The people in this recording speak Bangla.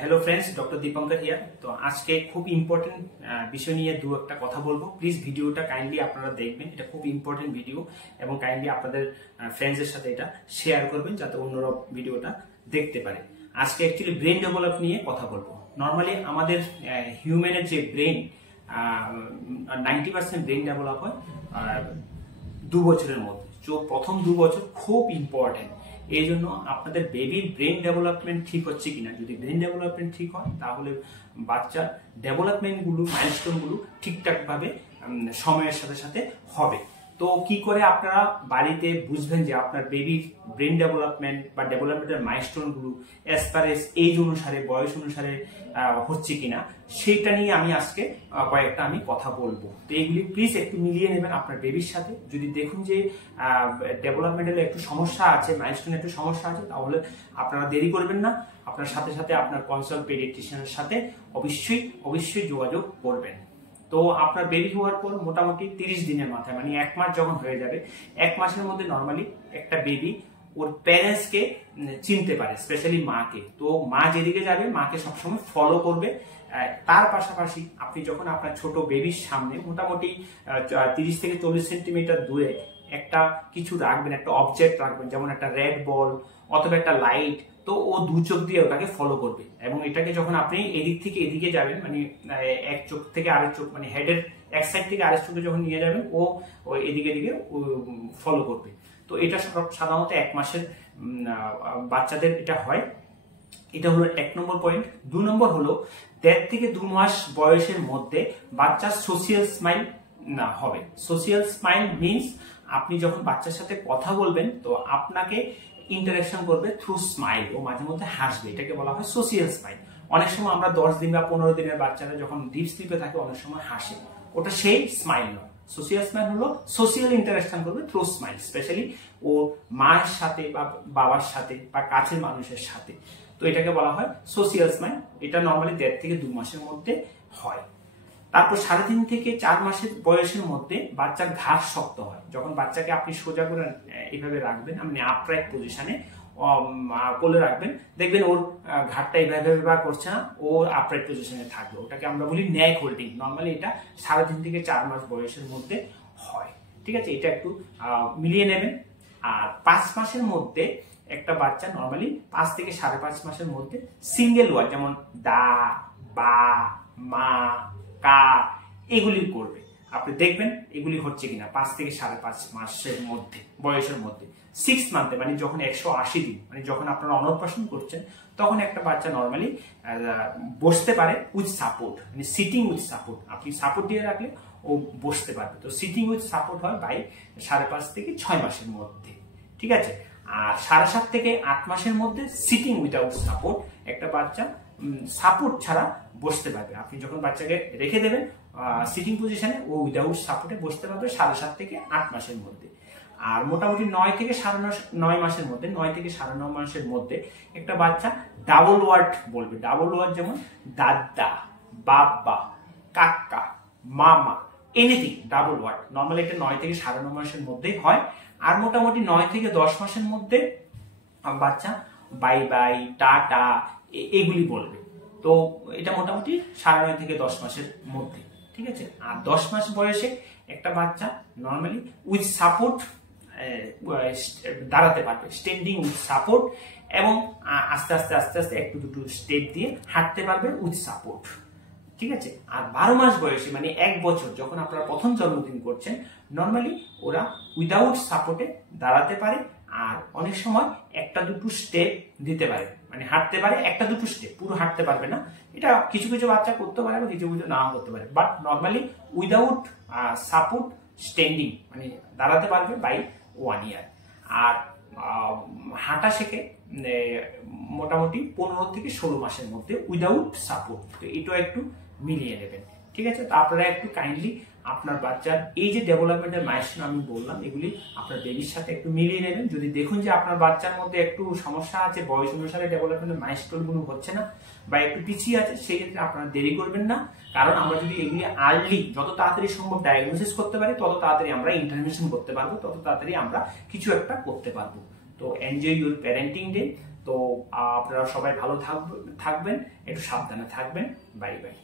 Hello friends, doctor Dipankar here. তো আজকে খুব ইম্পর্টেন্ট বিষয় নিয়ে দু একটা কথা বলবো। প্লিজ ভিডিওটা কাইন্ডলি আপনারা দেখবেন, এটা খুব ইম্পর্টেন্ট ভিডিও এবং কাইন্ডলি আপনাদের ফ্রেন্ডসদের সাথে এটা শেয়ার করবেন যাতে অন্যরা ভিডিওটা দেখতে পারে। আজকে অ্যাকচুয়ালি ব্রেন ডেভেলপ নিয়ে কথা বলবো। নর্মালি আমাদের হিউম্যানের যে ব্রেন 90% ব্রেন ডেভেলপ হয় 2 বছরের মধ্যে। তো প্রথম 2 বছর খুব ইম্পর্টেন্ট। এই জন্য আপনাদের বেবির ব্রেন ডেভেলপমেন্ট ঠিক হচ্ছে কিনা, যদি ব্রেন ডেভেলপমেন্ট ঠিক হয় তাহলে বাচ্চার ডেভেলপমেন্টগুলো মাইলস্টোনগুলো ঠিকঠাকভাবে সময়ের সাথে সাথে হবে। তো কি করে আপনারা বাড়িতে বুঝবেন যে আপনার বেবির ব্রেন ডেভেলপমেন্ট বা ডেভেলপমেন্টের মাইলস্টোনগুলো অ্যাজ পার এজ এজ অনুসারে বয়স অনুসারে হচ্ছে কিনা, সেইটা নিয়ে আমি আজকে কয়েকটা কথা বলবো। তো এইগুলি প্লিজ একটু মিলিয়ে নেবেন আপনার বেবির সাথে। যদি দেখুন যে ডেভেলপমেন্টাল একটু সমস্যা আছে, মাইলস্টোনে একটু সমস্যা আছে, তাহলে আপনারা দেরি করবেন না, আপনার সাথে সাথে আপনার কনসাল্ট পেডিয়াট্রিশিয়ানের সাথে অবশ্যই যোগাযোগ করবেন। তো আপনার বেবি হওয়ার পর মোটামুটি 30 দিনের মাথায়, মানে 1 মাস যখন হয়ে যাবে, 1 মাসের মধ্যে নর্মালি একটা বেবি ওর প্যারেন্টসকে চিনতে পারে, স্পেশালি মাকে। তো মা যেদিকে যাবে মাকে সবসময় ফলো করবে। তার পাশাপাশি আপনি যখন আপনার ছোট বেবির সামনে মোটামুটি 30 থেকে 40 সেন্টিমিটার দূরে একটা কিছু রাখবেন, একটা অবজেক্ট রাখবেন, যেমন একটা রেড বল অথবা একটা লাইট। তো ও 2 চোখ দিয়ে ওটাকে ফলো করবে এবং এটাকে যখন আপনি এদিক থেকে এদিকে যাবেন, মানে এক চোখ থেকে আরেক চোখ, মানে হেডের এক সাইড থেকে আরেক চোখে যখন নিয়ে যাবেন, ও এদিকে এদিকে ফলো করবে। তো এটা সাধারণত 1 মাসের বাচ্চাদের এটা হয়। এটা হলো 1 নম্বর পয়েন্ট। 2 নম্বর হলো 1.5 থেকে 2 মাস বয়সের মধ্যে বাচ্চার সোশিয়াল স্মাইল হবে। সোশিয়াল স্মাইল মিনস আপনি যখন বাচ্চার সাথে কথা বলবেন তো আপনাকে ইন্টারাকশন করবে থ্রু স্মাইল, ও মাঝে মধ্যে হাসবে, এটাকে বলা হয় সোশিয়াল স্মাইল। অনেক সময় আমরা 10 দিন বা 15 দিনের বাচ্চারা যখন ডিপ স্লিপে থাকে অনেক সময় হাসে, ওটা সেই স্মাইল নয়। সোশিয়াল স্মাইল হলো সোশিয়াল ইন্টারাকশন করবে থ্রু স্মাইল, স্পেশালি ও মায়ের সাথে বা বাবার সাথে বা কাছের মানুষের সাথে। তো এটাকে বলা হয় সোশিয়াল স্মাইল। এটা নর্মালি 1.5 থেকে 2 মাসের মধ্যে হয়। তারপর 3.5 থেকে 4 মাসের বয়সের মধ্যে বাচ্চার ঘাড় শক্ত হয়। যখন বাচ্চাকে আপনি সোজা করে এইভাবে রাখবেন, আপনি আপরাইট পজিশনে কোলে রাখবেন, দেখবেন ওর ঘাড়টা এইভাবে করছে না, ও আপরাইট পজিশনে থাকবে। ওটাকে আমরা বলি নেক হোল্ডিং। নর্মালি এটা 3.5 থেকে 4 মাস বয়সের মধ্যে হয়। ঠিক আছে, এটা একটু মিলিয়ে নেবেন। আর 5 মাসের মধ্যে একটা বাচ্চা নর্মালি 5 থেকে 5.5 মাসের মধ্যে সিঙ্গেল ওয়ার্ড, যেমন দা, বা, মা, কা, এগুলি করবে। আপনি দেখবেন এগুলি হচ্ছে কিনা 5 থেকে 5.5 মাসের মধ্যে বয়সের মধ্যে। 6 মান্থে, মানে যখন 180 দিন, মানে যখন আপনারা অন্নপ্রাশন করছেন, তখন একটা বাচ্চা নর্মালি বসতে পারে উইথ সাপোর্ট, মানে সিটিং উইথ সাপোর্ট। আপনি সাপোর্ট দিয়ে রাখলে ও বসতে পারবে। তো সিটিং উইথ সাপোর্ট হয় বাই 5.5 থেকে 6 মাসের মধ্যে। ঠিক আছে। আর 7.5 থেকে 8 মাসের মধ্যে সিটিং উইথাউট সাপোর্ট, একটা বাচ্চা সাপোর্ট ছাড়া বসতে পারবে। আপনি যখন বাচ্চাকে রেখে দেবেন সিটিং পজিশনে, ও উইদাউট সাপোর্টে বসতে পারবে 7.5 থেকে 8 মাসের মধ্যে। আর মোটামুটি 9 থেকে 9.5 মাসের মধ্যে, 9 থেকে 9.5 মাসের মধ্যে একটা বাচ্চা ডাবল ওয়ার্ড বলবে। ডাবল ওয়ার্ড যেমন দাদা, বাবা, কাকা, মামা, এনিথিং ডাবল ওয়ার্ড। নর্মালি এটা 9 থেকে 9.5 মাসের মধ্যেই হয়। আর মোটামুটি 9 থেকে 10 মাসের মধ্যে বাচ্চা বাই বাই, টাটা, এগুলি বলবে। তো এটা মোটামুটি 9.5 থেকে 10 মাসের মধ্যে। ঠিক আছে। আর 10 মাস বয়সে একটা বাচ্চা নর্মালি উইথ সাপোর্ট দাঁড়াতে পারবে, স্ট্যান্ডিং উইথ সাপোর্ট, এবং আস্তে আস্তে আস্তে আস্তে একটু দুটো স্টেপ দিয়ে হাঁটতে পারবে উইথ সাপোর্ট। ঠিক আছে। আর 12 মাস বয়সে, মানে 1 বছর, যখন আপনারা প্রথম জন্মদিন করছেন, নর্মালি ওরা উইদাউট সাপোর্টে দাঁড়াতে পারে। আর অনেক সময় একটা দুটো স্টেপ দিতে পারে, মানে হাঁটতে পারে 1-2 স্টেপ, পুরো হাঁটতে পারবে না। এটা কিছু কিছু বাচ্চা করতে পারে বা কিছু কিছু নাও করতে পারে, but normally without support standing, মানে দাঁড়াতে পারবে বাই 1 ইয়ার। আর হাঁটা শেখে মোটামুটি 15 থেকে 16 মাসের মধ্যে উইদাউট সাপোর্ট। তো এটাও একটু মিলিয়ে নেবেন। ঠিক আছে। তো আপনারা একটু কাইন্ডলি আপনার বাচ্চার এই যে ডেভেলপমেন্টের মাইলস্টোন আমি বললাম, এগুলি আপনার বেবির সাথে একটু মিলিয়ে নেবেন। যদি দেখুন যে আপনার বাচ্চার মধ্যে একটু সমস্যা আছে, বয়স অনুসারে ডেভেলপমেন্টের মাইলস্টোন গুলো হচ্ছে না বা একটু পিছিয়ে আছে, সেই ক্ষেত্রে আপনারা দেরি করবেন না। কারণ আমরা যদি এগুলি আর্লি, যত তাড়াতাড়ি সম্ভব ডায়াগনোসিস করতে পারি, তত তাড়াতাড়ি আমরা ইন্টারভেনশন করতে পারবো, তত তাড়াতাড়ি আমরা কিছু একটা করতে পারবো। তো এনজয় ইউর প্যারেন্টিং ডে। তো তো আপনারা সবাই ভালো থাকবেন, একটু সাবধানে থাকবেন। Bye bye.